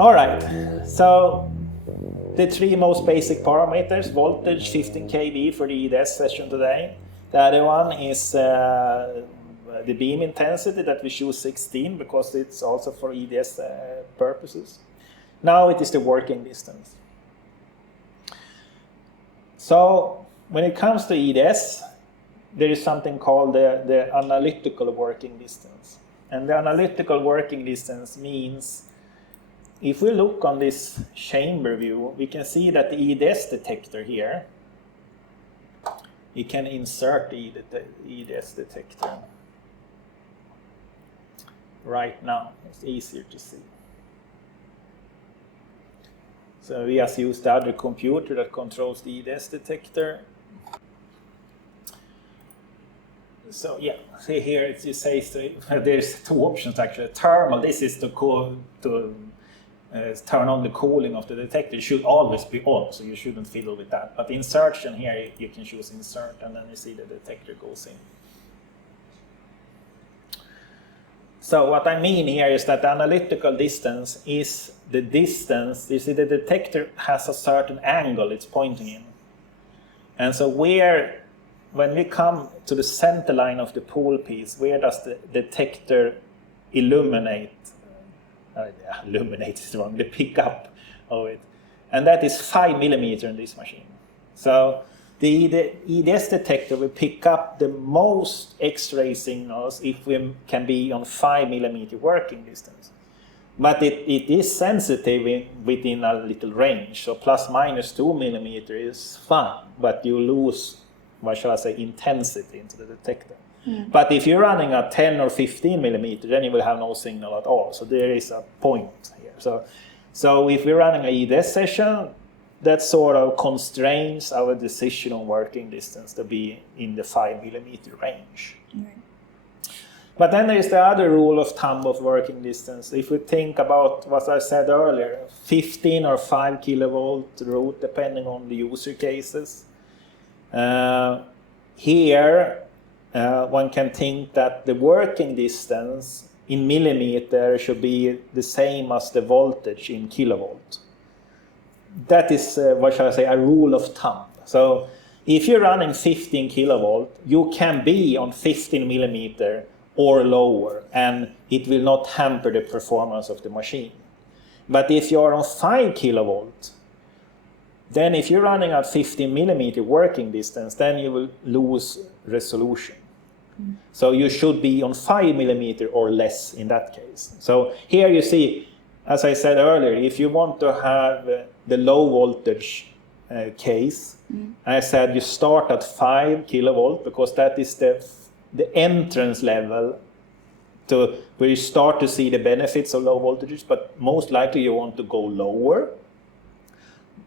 All right, so the three most basic parameters: voltage, 15 kV for the EDS session today. The other one is the beam intensity that we choose 16 because it's also for EDS purposes. Now it is the working distance. So when it comes to EDS, there is something called the analytical working distance. And the analytical working distance means, if we look on this chamber view, we can see that the EDS detector here, we can insert the EDS detector right now. It's easier to see. So we just use the other computer that controls the EDS detector. So yeah, see here it says there's two options actually. Thermal, this is to turn on the cooling of the detector. It should always be on, so you shouldn't fiddle with that. But insertion here, you can choose insert, and then you see the detector goes in. So what I mean here is that the analytical distance is the distance. You see the detector has a certain angle it's pointing in. And so when we come to the center line of the pool piece, where does the detector illuminate? Illuminate is wrong, the pickup of it. And that is 5 millimeter in this machine. So the EDS detector will pick up the most X-ray signals if we can be on 5 millimeter working distance. But it is sensitive within a little range. So plus minus 2 millimeter is fine, but you lose, what shall I say, intensity into the detector. But if you're running a 10 or 15 millimeter, then you will have no signal at all. So there is a point here. So if we're running an EDS session, that sort of constrains our decision on working distance to be in the 5 millimeter range. But then there is the other rule of thumb of working distance. If we think about what I said earlier, 15 or 5 kilovolt route, depending on the user cases. Here, one can think that the working distance in millimeter should be the same as the voltage in kilovolt. That is, what shall I say, a rule of thumb. So if you're running 15 kilovolt, you can be on 15 millimeter or lower, and it will not hamper the performance of the machine. But if you're on 5 kilovolt, then if you're running at 15 millimeter working distance, then you will lose resolution. So you should be on 5 millimeter or less in that case. So here you see, as I said earlier, if you want to have the low voltage case, I said you start at 5 kilovolt because that is the entrance level to where you start to see the benefits of low voltages, but most likely you want to go lower.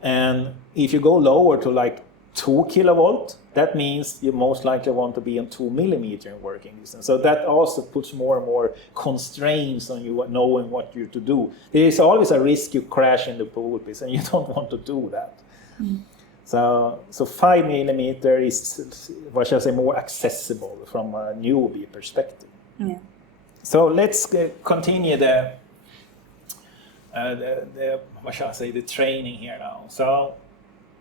And if you go lower to like 2 kilovolt, that means you most likely want to be on 2 millimeter in working distance. So that also puts more and more constraints on you knowing what you're to do. There is always a risk you crash in the pool piece, and you don't want to do that. So 5 millimeter is, what shall I say, more accessible from a newbie perspective. So let's continue the what shall I say, the training here now. So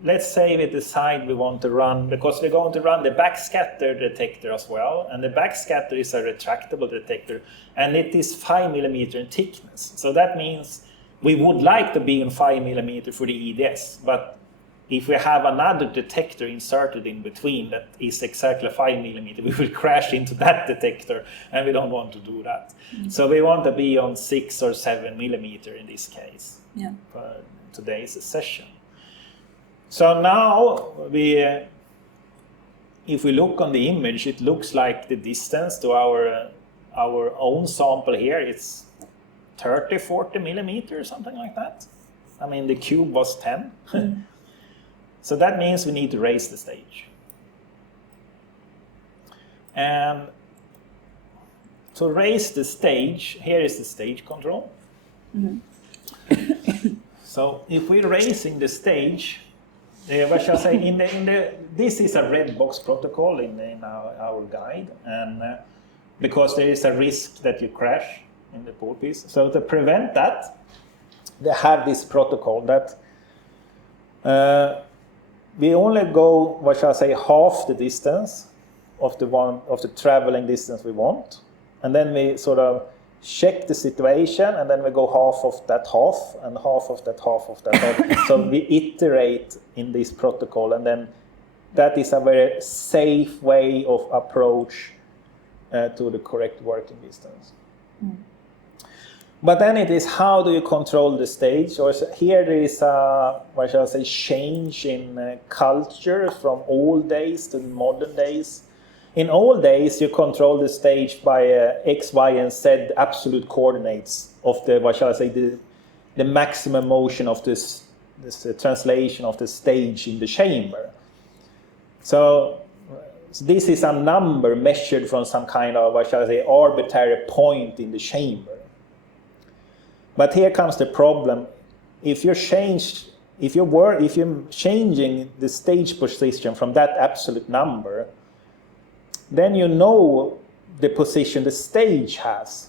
let's say we decide we want to run, because we're going to run the backscatter detector as well, and the backscatter is a retractable detector, and it is 5 millimeter in thickness. So that means we would like to be in 5 millimeter for the EDS, but if we have another detector inserted in between that is exactly 5 millimeter, we will crash into that detector, and we don't want to do that. So we want to be on 6 or 7 millimeter in this case for today's session. So now, if we look on the image, it looks like the distance to our own sample here, it's 30, 40 millimeter or something like that. I mean, the cube was 10. So that means we need to raise the stage. And to raise the stage, here is the stage control. So if we're raising the stage, what shall I say? This is a red box protocol in our guide, and because there is a risk that you crash in the pool piece. So to prevent that, they have this protocol that we only go, what shall I say, half the distance of the traveling distance we want, and then we sort of check the situation, and then we go half of that half, and half of that half of that half. So we iterate in this protocol, and then that is a very safe way of approach to the correct working distance. Mm. But then it is, how do you control the stage? Or here there is a, what shall I say, change in culture from old days to modern days. In old days, you control the stage by X, Y, and Z absolute coordinates of the, what shall I say, the maximum motion of this translation of the stage in the chamber. So this is a number measured from some kind of, what shall I say, arbitrary point in the chamber. But here comes the problem. If you're changing the stage position from that absolute number, then you know the position the stage has.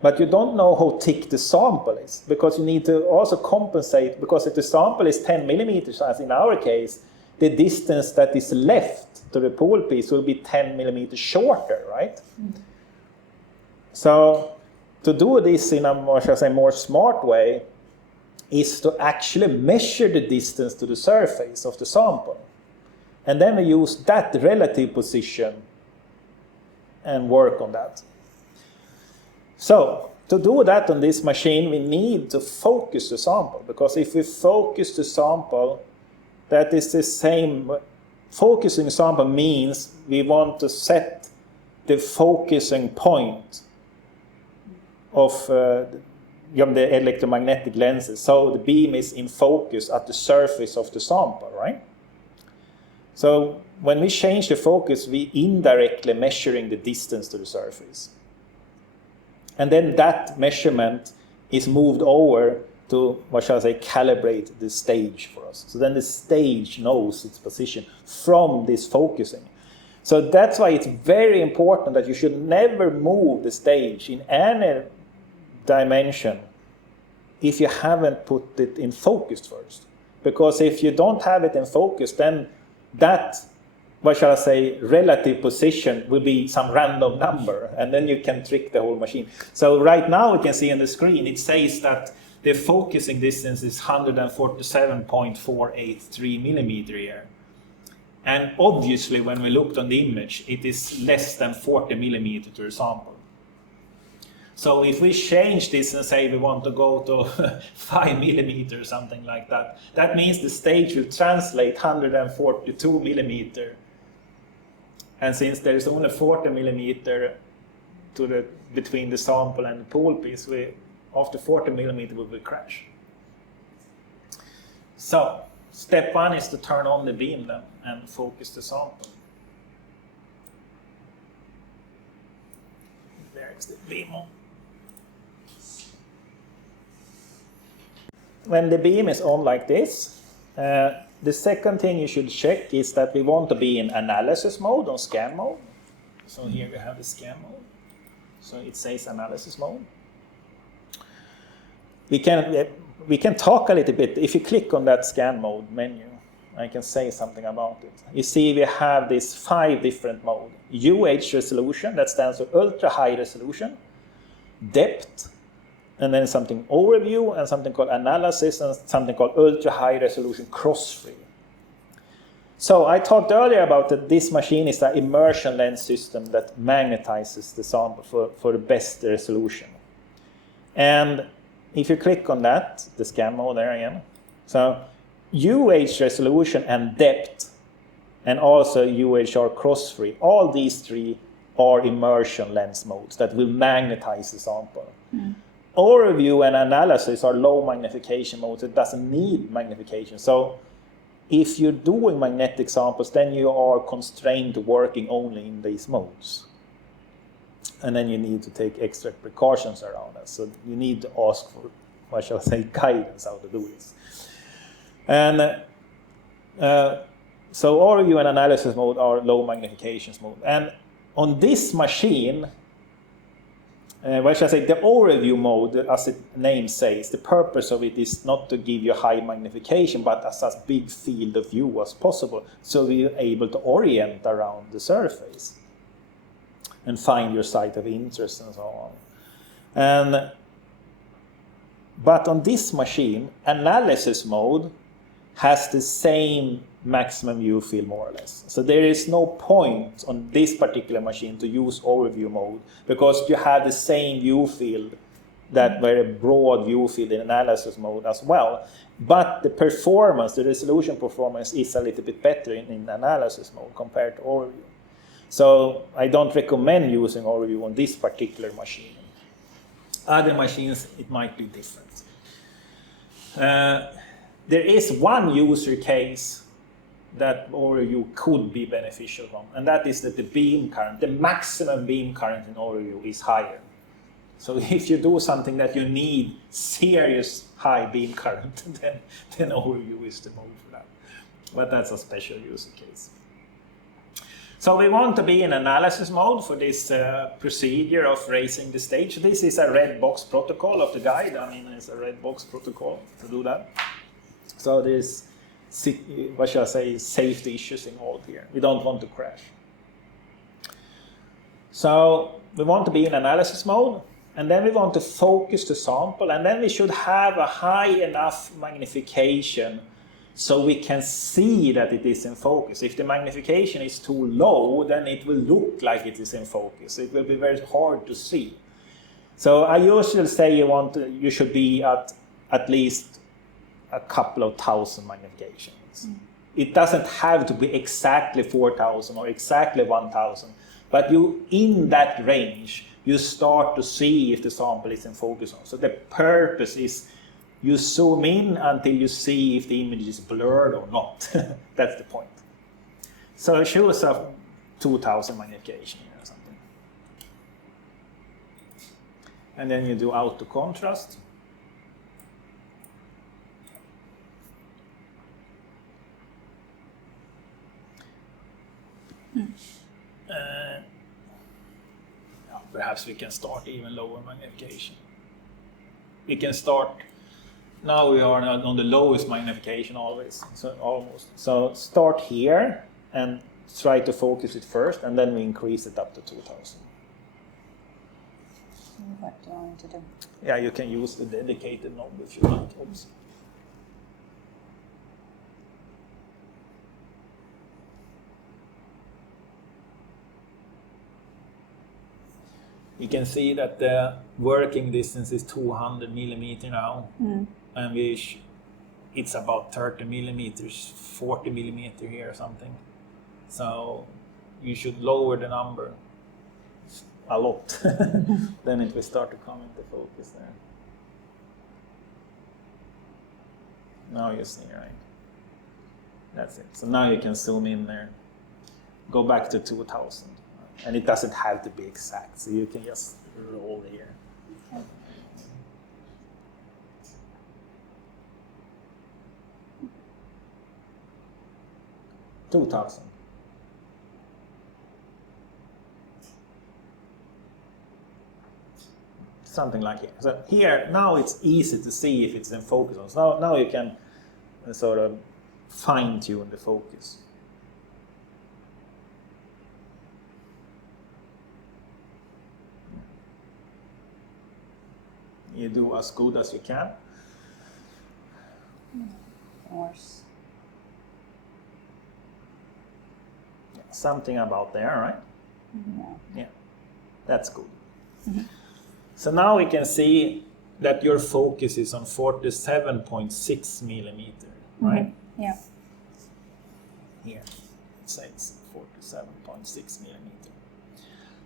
But you don't know how thick the sample is, because you need to also compensate, because if the sample is 10 millimeters, as in our case, the distance that is left to the pole piece will be 10 millimeters shorter, right? Mm. So to do this in a, what shall I say, more smart way is to actually measure the distance to the surface of the sample. And then we use that relative position and work on that. So to do that on this machine, we need to focus the sample, because if we focus the sample, that is the same. Focusing the sample means we want to set the focusing point of the electromagnetic lenses, so the beam is in focus at the surface of the sample, right? So when we change the focus, we indirectly measuring the distance to the surface. And then that measurement is moved over to, what shall I say, calibrate the stage for us. So then the stage knows its position from this focusing. So that's why it's very important that you should never move the stage in any dimension if you haven't put it in focus first. Because if you don't have it in focus, then that, what shall I say, relative position will be some random number, and then you can trick the whole machine. So right now we can see on the screen, it says that the focusing distance is 147.483 millimeter here. And obviously when we looked on the image, it is less than 40 millimeter to the sample. So if we change this and say we want to go to 5 millimeter or something like that, that means the stage will translate 142 millimeter. And since there is only 40 millimeter between the sample and the pole piece, after 40 millimeter we will crash. So step one is to turn on the beam then and focus the sample. There's the beam on. When the beam is on like this, the second thing you should check is that we want to be in analysis mode on scan mode. So here we have the scan mode. So it says analysis mode. We can talk a little bit. If you click on that scan mode menu, I can say something about it. You see we have these 5 different modes. UH resolution, that stands for ultra high resolution. Depth, and then something overview, and something called analysis, and something called ultra high resolution cross-free. So I talked earlier about that this machine is an immersion lens system that magnetizes the sample for the best resolution. And if you click on that, the scan mode there again, so UH resolution and depth, and also UHR cross-free, all these 3 are immersion lens modes that will magnetize the sample. Mm. Overview and analysis are low magnification modes. It doesn't need magnification. So if you're doing magnetic samples, then you are constrained to working only in these modes. And then you need to take extra precautions around that. So you need to ask for, what shall I say, guidance how to do this. And so overview and analysis mode are low magnifications mode. And on this machine, what shall I say, the overview mode, as the name says, the purpose of it is not to give you high magnification, but as big field of view as possible, so you're able to orient around the surface and find your site of interest and so on. But on this machine, analysis mode has the same maximum view field, more or less. So there is no point on this particular machine to use overview mode, because you have the same view field, that very broad view field in analysis mode as well. But the performance, the resolution performance, is a little bit better in analysis mode compared to overview. So I don't recommend using overview on this particular machine. Other machines, it might be different. There is one user case that overview could be beneficial from, and that is that the beam current, the maximum beam current in overview is higher. So if you do something that you need serious high beam current, then overview is the mode for that. But that's a special user case. So we want to be in analysis mode for this procedure of raising the stage. This is a red box protocol of the guide. I mean, it's a red box protocol to do that. So there's, what shall I say, safety issues involved here. We don't want to crash. So we want to be in analysis mode, and then we want to focus the sample, and then we should have a high enough magnification so we can see that it is in focus. If the magnification is too low, then it will look like it is in focus. It will be very hard to see. So I usually say you should be at least a couple of thousand magnifications. It doesn't have to be exactly 4,000 or exactly 1,000, but in that range, you start to see if the sample is in focus. So the purpose is you zoom in until you see if the image is blurred or not. That's the point. So choose a 2,000 magnification or something. And then you do auto contrast. Perhaps we can start even lower magnification. We can start. Now we are on the lowest magnification always, so almost. So start here and try to focus it first, and then we increase it up to 2,000. What do you want to do? Yeah, you can use the dedicated knob if you like. Oops. You can see that the working distance is 200 millimeter now. And it's about 30 millimeters, 40 millimeter here or something. So you should lower the number a lot. Then it will start to come into focus there. Now you see, right? That's it. So now you can zoom in there. Go back to 2,000. And it doesn't have to be exact, so you can just roll here. 2,000. Something like here. So here, now it's easy to see if it's in focus. So now you can sort of fine-tune the focus. You do as good as you can. Worse. Something about there, right? Yeah. That's good. So now we can see that your focus is on 47.6 millimeter, right? Yeah. Here, it says 47.6 millimeter.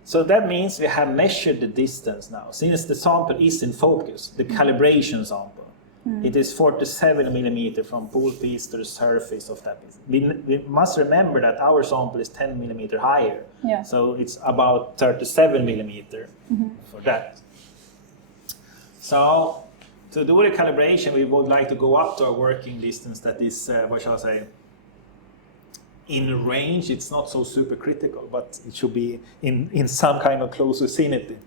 So that means we have measured the distance now. Since the sample is in focus, the calibration sample, it is 47 millimeter from pool piece to the surface of that. We must remember that our sample is 10 millimeter higher. Yeah. So it's about 37 millimeter for that. So to do the calibration, we would like to go up to a working distance that is, what shall I say, in range. It's not so super critical, but it should be in some kind of close vicinity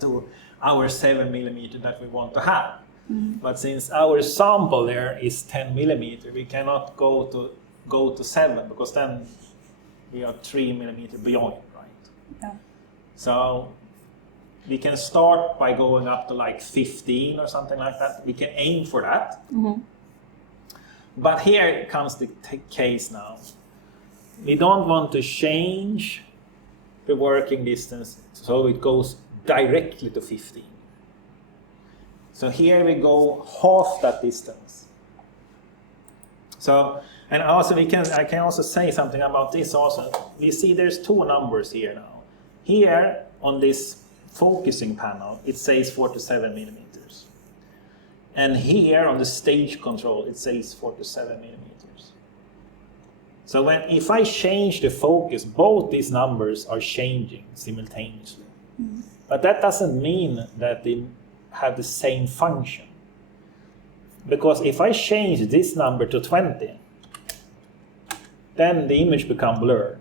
to our 7 millimeter that we want to have. But since our sample there is 10 millimeter, we cannot go to 7 because then we are 3 millimeter beyond, right? Yeah. So we can start by going up to like 15 or something like that. We can aim for that. But here comes the case now. We don't want to change the working distance so it goes directly to 15. So here we go half that distance. So, and also I can also say something about this also. We see there's two numbers here now. Here on this focusing panel, it says 47 millimeters. And here on the stage control, it says 47 millimeters. So if I change the focus, both these numbers are changing simultaneously. But that doesn't mean that they have the same function. Because if I change this number to 20, then the image becomes blurred.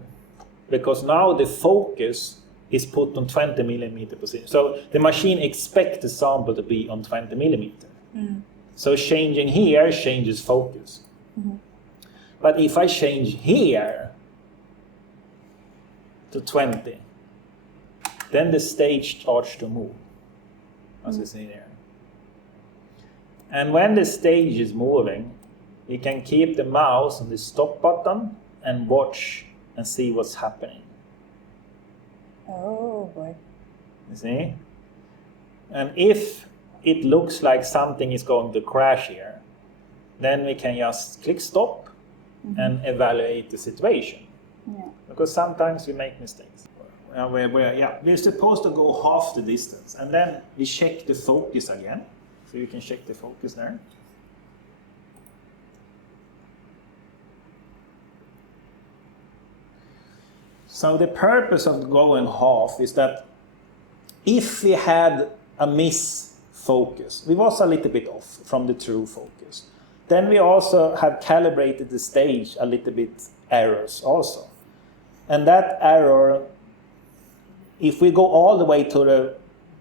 Because now the focus is put on 20 millimeter position. So the machine expects the sample to be on 20 millimeter. So changing here changes focus. But if I change here to 20, then the stage starts to move, as you see there. And when the stage is moving, we can keep the mouse on the stop button and watch and see what's happening. Oh boy. You see? And if it looks like something is going to crash here, then we can just click stop and evaluate the situation. Yeah. Because sometimes we make mistakes. We're supposed to go half the distance, and then we check the focus again. So you can check the focus there. So the purpose of going half is that if we had a miss focus, we was a little bit off from the true focus, then we also have calibrated the stage a little bit errors also. And that error, if we go all the way to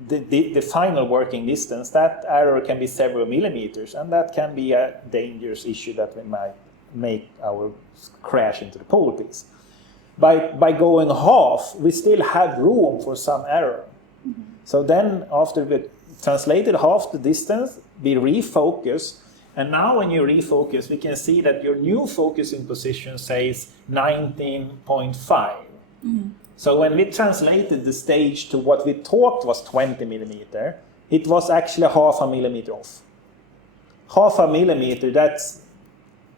the final working distance, that error can be several millimeters, and that can be a dangerous issue that we might make our crash into the pole piece. By going half, we still have room for some error. So then after we translated half the distance, we refocus. And now when you refocus, we can see that your new focusing position says 19.5. So when we translated the stage to what we thought was 20 millimeter, it was actually half a millimeter off. Half a millimeter, that's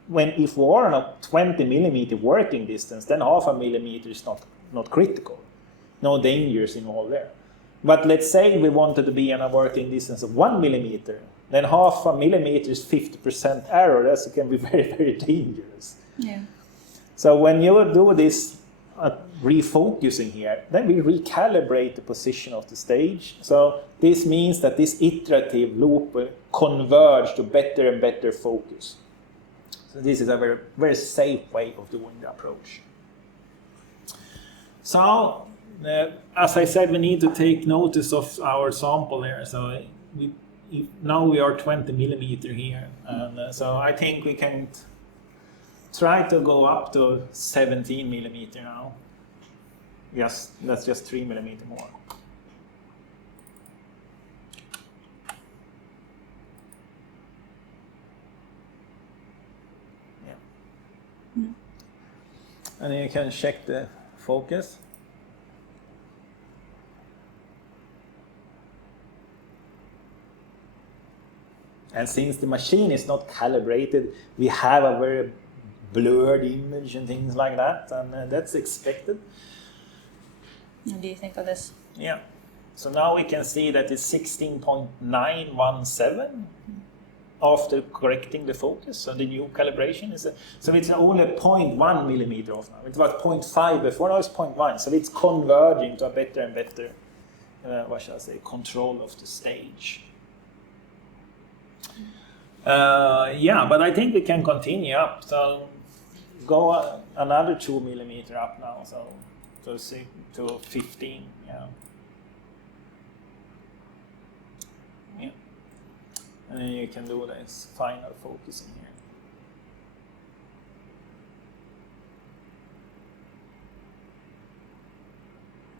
when if we are on a 20 millimeter working distance, then half a millimeter is not critical. No dangers involved there. But let's say we wanted to be on a working distance of 1 millimeter, then half a millimeter is 50% error. That can be very, very dangerous. Yeah. So when you do this refocusing here, then we recalibrate the position of the stage. So this means that this iterative loop will converge to better and better focus. So this is a very, very safe way of doing the approach. So as I said, we need to take notice of our sample here. So now we are 20 millimeter here. And so I think we can try to go up to 17 millimeter now. Yes, that's just 3 millimeter more. Yeah. And then you can check the focus. And since the machine is not calibrated, we have a very blurred image and things like that, and that's expected. What do you think of this? Yeah. So now we can see that it's 16.917 after correcting the focus. So the new calibration is so it's only 0.1 millimeter off now. It was 0.5 before, now it's 0.1. So it's converging to a better and better, control of the stage. Yeah, but I think we can continue up. So go another 2 millimeter up now. So to 15. Yeah. And then you can do this final focusing here.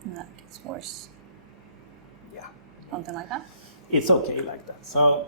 And that gets worse. Yeah. Something like that? It's okay like that. So